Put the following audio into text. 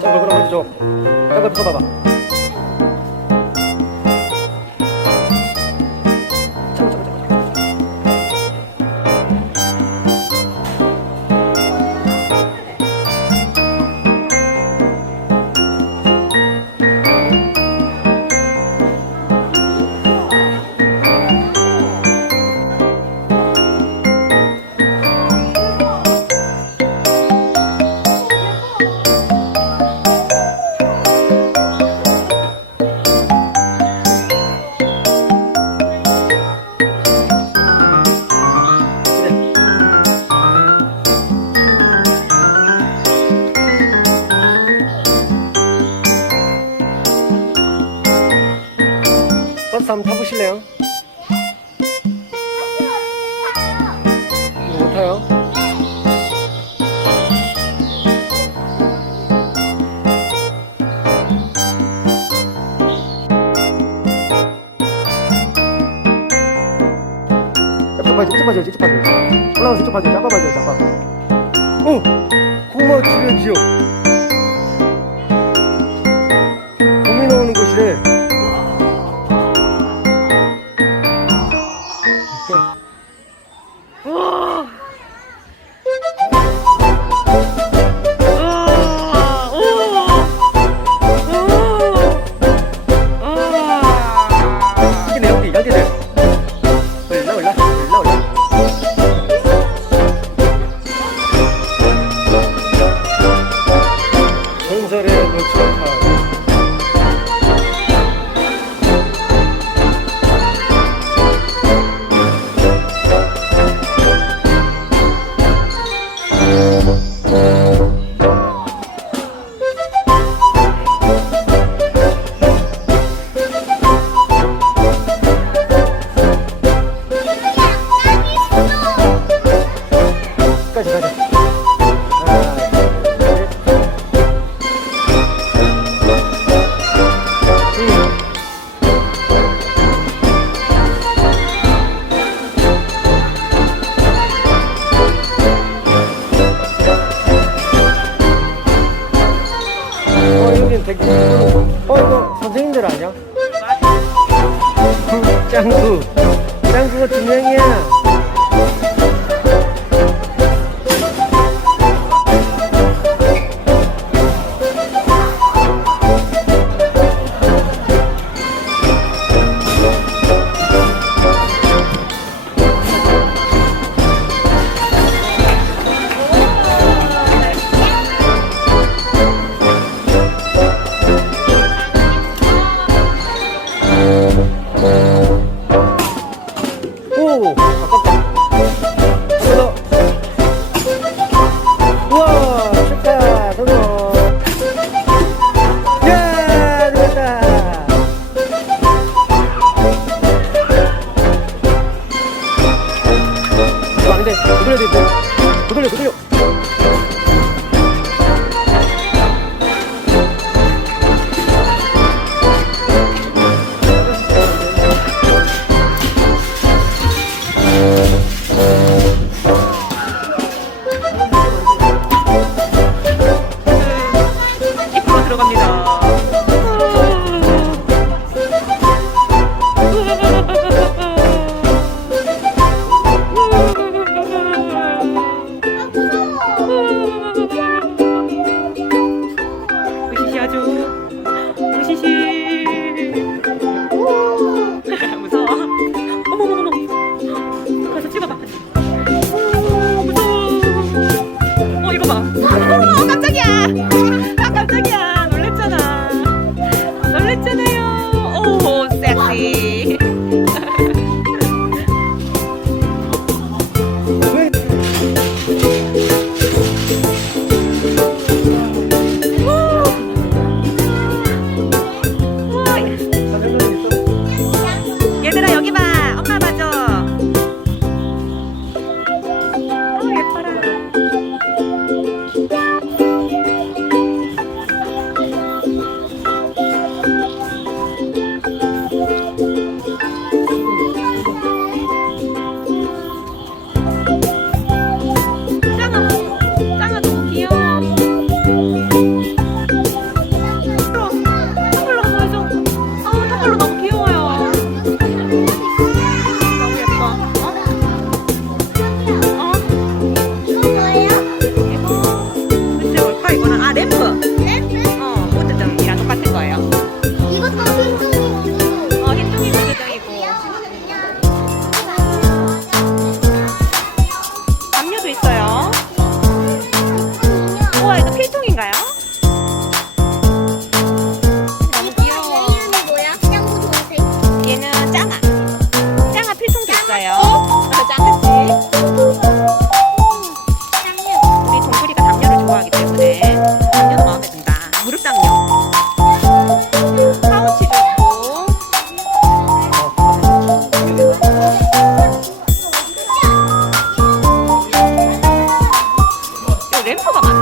짱구 그럼 먼저 줘. 짱구 펴봐봐. 타보실래요? 못 타요? 옆에 봐야지, 이쪽 봐야지, 이쪽 봐야지. 올라가서 봐야지, 아빠 봐야지, 아빠. 어! 고마워, 출연지요. 짱구가 두 명이야. 六，不对六。 램프가 많네.